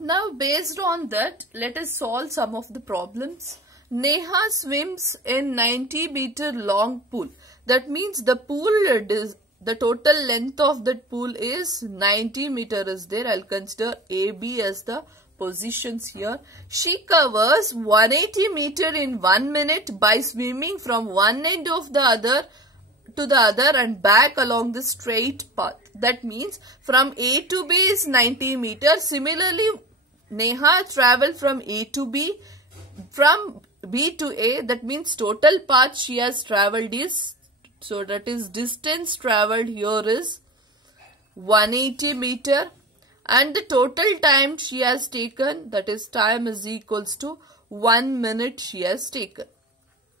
Now based on that, let us solve some of the problems. Neha swims in 90-meter long pool. That means the pool, the total length of that pool is 90 meter is there. I'll consider A, B as the positions here. She covers 180 meter in 1 minute by swimming from one end of the other to the other and back along the straight path. That means from A to B is 90 meters. Similarly, Neha traveled from A to B, from B to A. That means total path she has traveled is, so that is distance traveled here is 180 meter. And the total time she has taken, that is time is equals to 1 minute she has taken.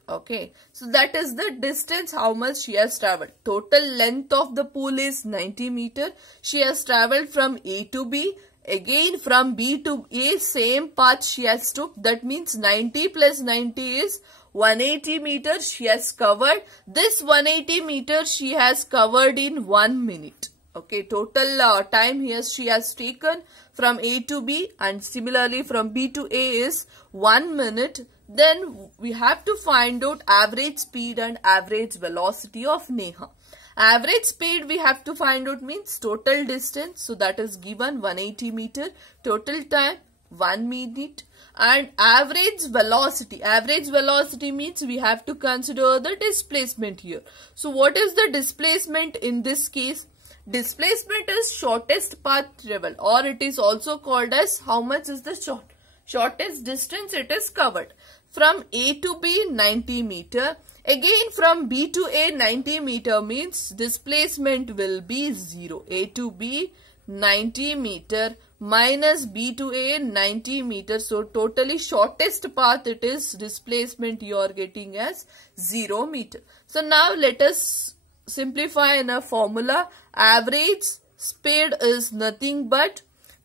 Okay, so that is the distance, how much she has traveled. Total length of the pool is 90 meter. She has traveled from A to B. Again from B to A, same path she has took. That means 90 plus 90 is 180 meters she has covered. This 180 meters she has covered in 1 minute. Okay, total time here she has taken from A to B, and similarly from B to A is 1 minute. Then we have to find out average speed and average velocity of Neha. Average speed we have to find out means total distance. So that is given 180 meter. Total time 1 minute. And average velocity. Average velocity means we have to consider the displacement here. So what is the displacement in this case? Displacement is shortest path travel, or it is also called as how much is the shortest distance it is covered. From A to B 90 meter. Again from B to A 90 meter means displacement will be 0. A to B 90 meter minus B to A 90 meter. So totally shortest path it is displacement you are getting as 0 meter. So now let us simplify in a formula. Average speed is nothing but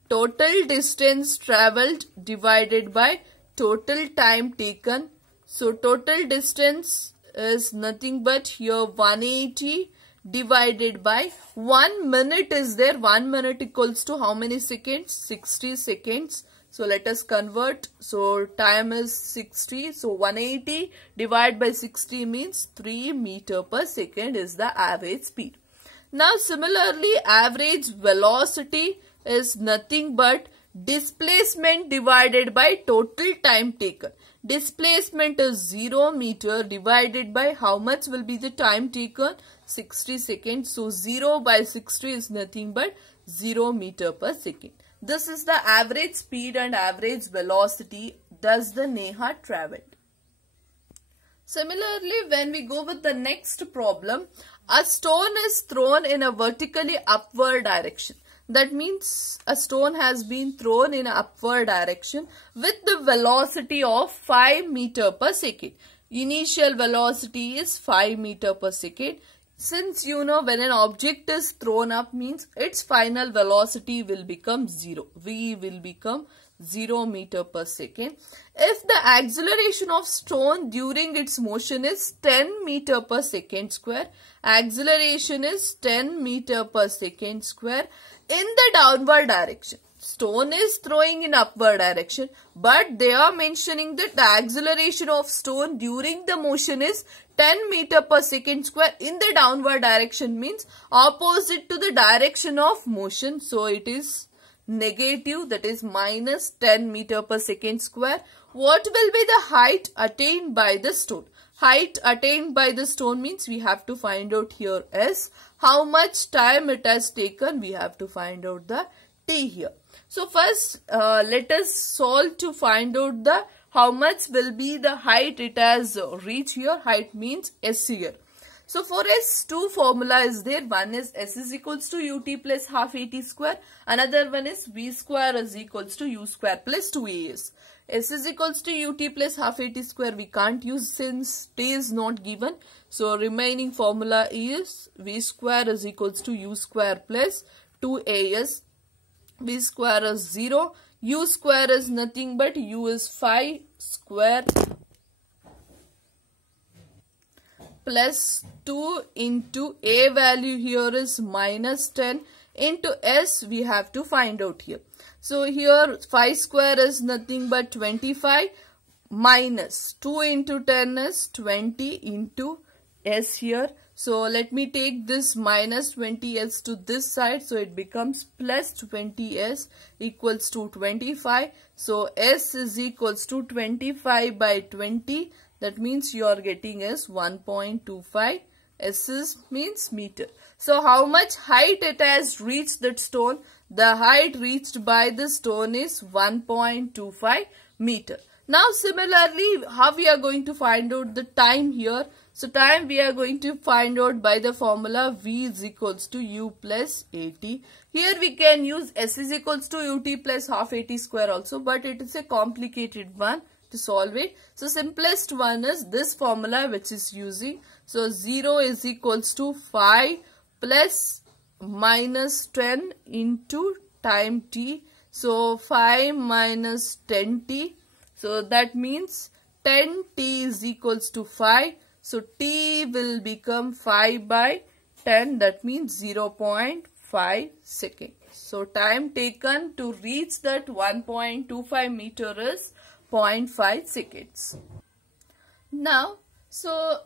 total distance travelled divided by total time taken. So total distance is nothing but here 180 divided by 1 minute is there. 1 minute equals to how many seconds? 60 seconds. So let us convert. So time is 60. So 180 divided by 60 means 3 meter per second is the average speed. Now similarly, average velocity is nothing but displacement divided by total time taken. Displacement is 0 meter divided by how much will be the time taken? 60 seconds. So 0 by 60 is nothing but 0 meter per second. This is the average speed and average velocity thus the Neha travelled. Similarly, when we go with the next problem, a stone is thrown in a vertically upward direction. That means a stone has been thrown in an upward direction with the velocity of 5 meter per second. Initial velocity is 5 meter per second. Since you know when an object is thrown up means its final velocity will become 0. V will become 0 meter per second. If the acceleration of stone during its motion is 10 meter per second square, acceleration is 10 meter per second square in the downward direction. Stone is throwing in upward direction, but they are mentioning that the acceleration of stone during the motion is 10 meter per second square in the downward direction means opposite to the direction of motion. So it is negative, that is minus 10 meter per second square. What will be the height attained by the stone? Height attained by the stone means we have to find out here as how much time it has taken. We have to find out the t here. So first let us solve to find out the how much will be the height it has reached here. Height means s here. So for s, two formula is there. One is s is equals to ut plus half at square. Another one is v square is equals to u square plus 2as. S is equals to ut plus half at square we can't use since t is not given. So remaining formula is v square is equals to u square plus 2as. V square is 0. U square is nothing but u is 5 square plus 2 into a value here is minus 10 into s we have to find out here. So here 5 square is nothing but 25 minus 2 into 10 is 20 into s here. So let me take this minus 20s to this side. So it becomes plus 20s equals to 25. So s is equals to 25 by 20. That means you are getting is 1.25. S is means meter. So how much height it has reached that stone? The height reached by the stone is 1.25 meter. Now similarly, how we are going to find out the time here? So time we are going to find out by the formula V is equals to U plus AT. Here we can use S is equals to UT plus half AT square also, but it is a complicated one to solve it. So simplest one is this formula which is using. So 0 is equals to 5 plus minus 10 into time t. So 5 minus 10t. So that means 10t is equals to 5. So t will become 5 by 10. That means 0.5 seconds. So time taken to reach that 1.25 meter is 0.5 seconds. Now, so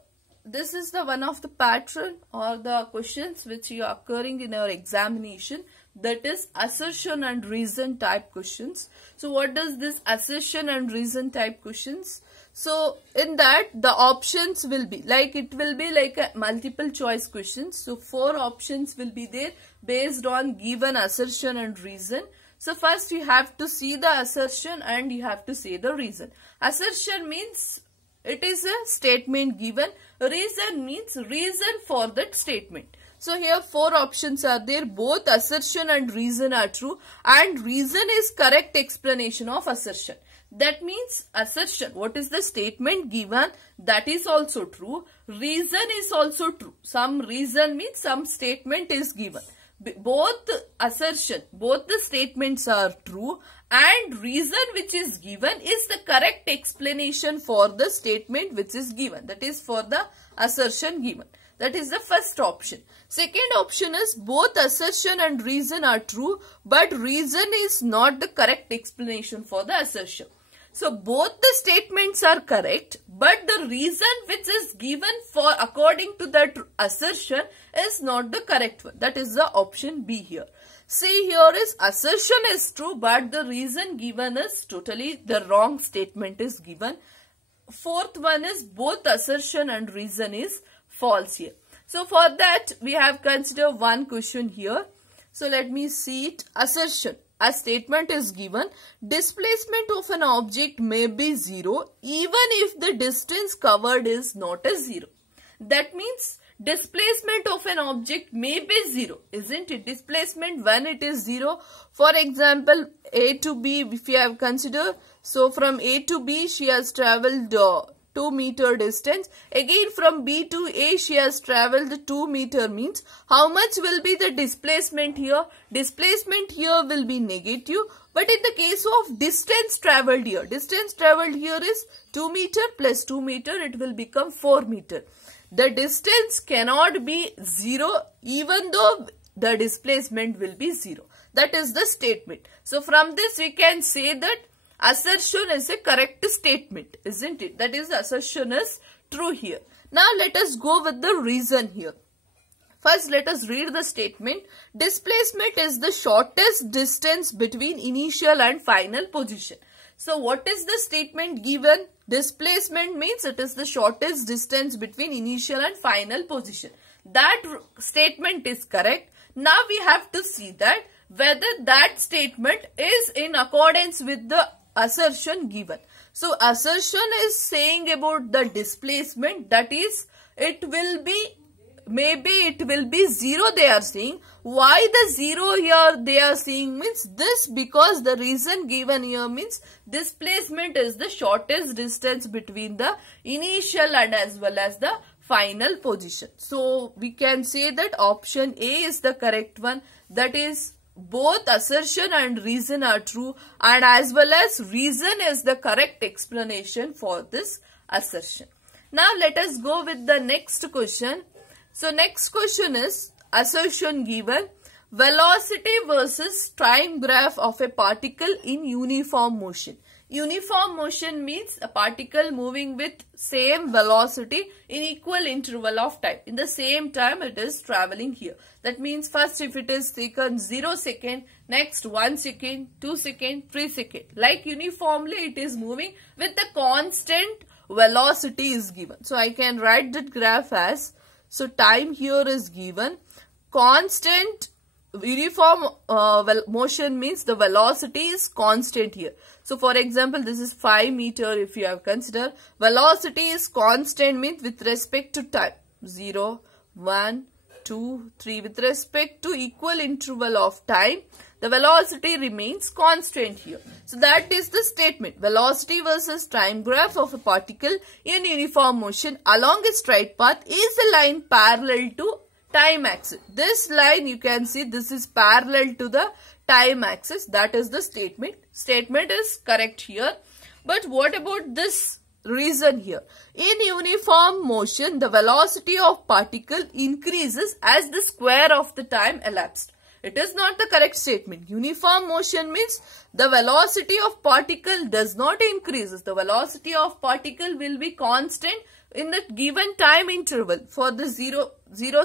this is the one of the pattern or the questions which are occurring in our examination, that is assertion and reason type questions. So what does this assertion and reason type questions? So in that the options will be like, it will be like a multiple choice questions. So 4 options will be there based on given assertion and reason. So first you have to see the assertion and you have to say the reason. Assertion means it is a statement given. Reason means reason for that statement. So here 4 options are there. Both assertion and reason are true, and reason is correct explanation of assertion. That means assertion, what is the statement given, that is also true. Reason is also true. Some reason means some statement is given. Both assertion, both the statements are true, and reason which is given is the correct explanation for the statement which is given. That is for the assertion given. That is the first option. Second option is both assertion and reason are true, but reason is not the correct explanation for the assertion. So both the statements are correct, but the reason which is given for according to that assertion is not the correct one. That is the option B here. See, here is assertion is true, but the reason given is totally the wrong statement is given. Fourth one is both assertion and reason is false here. So for that we have considered one question here. So let me see it. Assertion. A statement is given, displacement of an object may be 0 even if the distance covered is not a 0. That means displacement of an object may be 0, isn't it? Displacement when it is 0. For example, A to B, if you have considered, so from A to B she has travelled 2 meter distance. Again from B to A she has travelled 2 meter, means how much will be the displacement here? Displacement here will be negative, but in the case of distance travelled here is 2 meter plus 2 meter, it will become 4 meter. The distance cannot be 0 even though the displacement will be 0. That is the statement. So from this we can say that assertion is a correct statement, isn't it? That is, assertion is true here. Now let us go with the reason here. First let us read the statement. Displacement is the shortest distance between initial and final position. So what is the statement given? Displacement means it is the shortest distance between initial and final position. That statement is correct. Now we have to see that whether that statement is in accordance with the assertion given. So assertion is saying about the displacement, that is it will be, maybe it will be 0 they are saying. Why the 0 here they are saying means this, because the reason given here means displacement is the shortest distance between the initial and as well as the final position. So we can say that option A is the correct one. That is, both assertion and reason are true, and as well as reason is the correct explanation for this assertion. Now let us go with the next question. So next question is assertion given. velocity versus time graph of a particle in uniform motion. Uniform motion means a particle moving with same velocity in equal interval of time. In the same time it is traveling here. That means first if it is taken 0 second, next 1 second, 2 second, 3 second. Like uniformly it is moving with the constant velocity is given. So I can write that graph as, so time here is given, constant uniform motion means the velocity is constant here. So for example, this is 5 meter if you have considered. Velocity is constant means with respect to time. 0, 1, 2, 3. With respect to equal interval of time, the velocity remains constant here. So that is the statement. Velocity versus time graph of a particle in uniform motion along a straight path is a line parallel to time axis. This line you can see this is parallel to the time axis. That is the statement. Statement is correct here. But what about this reason here? In uniform motion, the velocity of particle increases as the square of the time elapsed. It is not the correct statement. Uniform motion means the velocity of particle does not increase. The velocity of particle will be constant in the given time interval. For the 0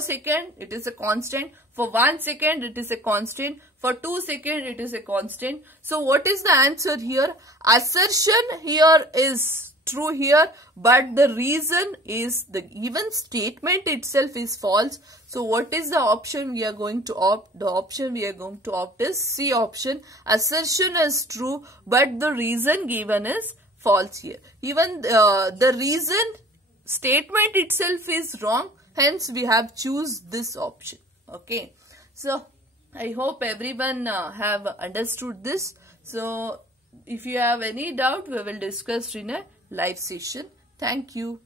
second, it is a constant. For 1 second, it is a constant. For 2 seconds, it is a constant. So what is the answer here? Assertion here is true here, but the reason is the given statement itself is false. So what is the option we are going to opt? The option we are going to opt is C option. Assertion is true, but the reason given is false here. Even the reason statement itself is wrong, hence we have choose this option. Okay, so I hope everyone have understood this. So if you have any doubt, we will discuss in a live session. Thank you.